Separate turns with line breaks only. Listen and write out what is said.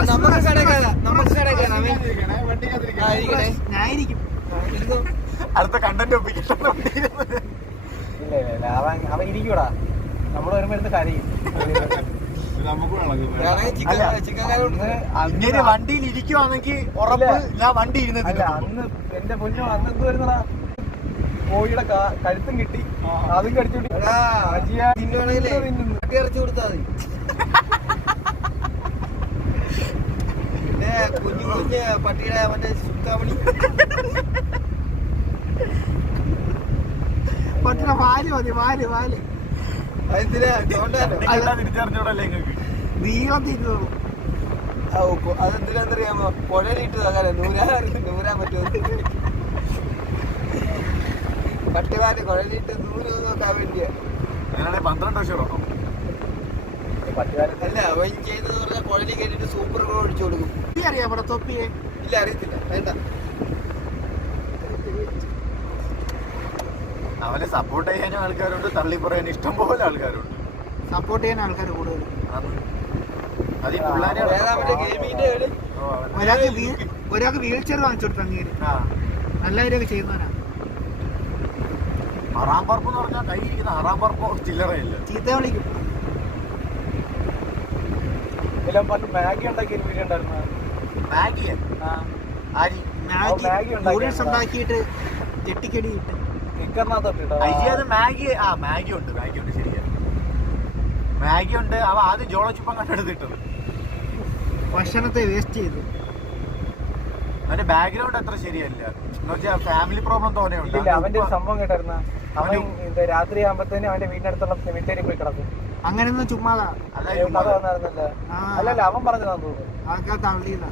നമുക്ക്.
അടുത്ത കണ്ടന്റ്
അവൻ ഇരിക്കൂടാ. നമ്മൾ വരുമ്പോ എടുത്ത് കരയും.
അങ്ങനെ വണ്ടിയിൽ ഇരിക്കുവാണെങ്കിൽ ഉറപ്പ് ഞാൻ വണ്ടി
ഇരുന്നില്ല അന്ന് എന്റെ പൊന്നു അന്ന് എന്ത് വരുന്നതാ കോഴിയുടെ കഴുത്തും കിട്ടി. അതും.
പട്ടി കൊടുത്താൽ മതി പിന്നെ കുഞ്ഞു കുഞ്ഞ് പട്ടിയുടെ മറ്റേ സുക്കാമണി
പട്ടിയുടെ വാൽ മതി
വാൽ വാൽ.
നീളം തിന്നോളൂ
അതെന്തിനാന്നറിയാമോ കുഴലിട്ട് അങ്ങനെ നൂരാൻ നൂരാൻ പറ്റുമോ പട്ടിവാൽ കുഴലിട്ട് നൂറ് നോക്കാൻ വേണ്ടിയാ.
അങ്ങനെയാണെങ്കിൽ പന്ത്രണ്ട് വർഷം
അല്ല അവൻ ചെയ്തെന്ന് പറഞ്ഞാൽ കുഴലി കയറ്റിട്ട് സൂപ്പർ ഗോൾ അടിച്ചു കൊടുക്കും.
അറിയാം അവിടെ തൊപ്പിയെ.
ഇല്ല അറിയത്തില്ല. വേണ്ട.
അവനെ സപ്പോർട്ട് ചെയ്യാനും ആൾക്കാരുണ്ട് തള്ളി പറയാൻ ഇഷ്ടം പോലെ ആൾക്കാരുണ്ട്.
സപ്പോർട്ട് ചെയ്യാൻ ആൾക്കാർ കൂടുതൽ
അത്. ഈ പിള്ളേരെ
ഒരാൾക്ക് വീൽ ചെയർ വാങ്ങിച്ചു കൊടുത്തു അങ്ങേര്. നല്ല കാര്യമൊക്കെ ചെയ്യുന്നവനാ
ആറാം പറപ്പ് എന്ന് പറഞ്ഞാൽ കൈ ഇരിക്കുന്ന അറാം പറപ്പോ ചില്ലറയില്ല.
ചീത്ത വിളിക്കും.
എല്ലാം പണ്ട് മാഗി ഒരു വീഡിയോ ഉണ്ടായിരുന്നു.
മാഗിയെ ആരി?
മാഗി നൂഡിൽസ് ഉണ്ടാക്കിയിട്ട് ചെട്ടിക്കടി ഇട്ട്.
കിക്കറിനകത്തോട്ട്
അത് മാഗി. ആ മാഗി ഉണ്ട് മാഗി ഉണ്ട് ശരിയാ. മാഗി ഉണ്ട്. അവ ആദ്യം ജോളച്ചുപ്പം കണ്ടെടുത്തിട്ടു
ഭക്ഷണത്തെ വേസ്റ്റ് ചെയ്തു.
അവന്റെ ബാക്ക്ഗ്രൗണ്ട് അത്ര ശരിയല്ല. എന്ന് വെച്ചാൽ ഫാമിലി പ്രോബ്ലം തോനെ ഉണ്ട്.
അവന്റെ സംഭവം കേട്ടായിരുന്ന? അവൻ
അവന്
രാത്രി ആകുമ്പോഴത്തേനും അവന്റെ വീടിനടുത്തുള്ള സെമിത്തേരി പോയി കിടക്കും.
അങ്ങനെയൊന്നും ചുമ്മാതാ.
അല്ലല്ല അവൻ പറഞ്ഞതാന്ന് തോന്നുന്നു.
ആൾക്കാർ തള്ളിയതാ.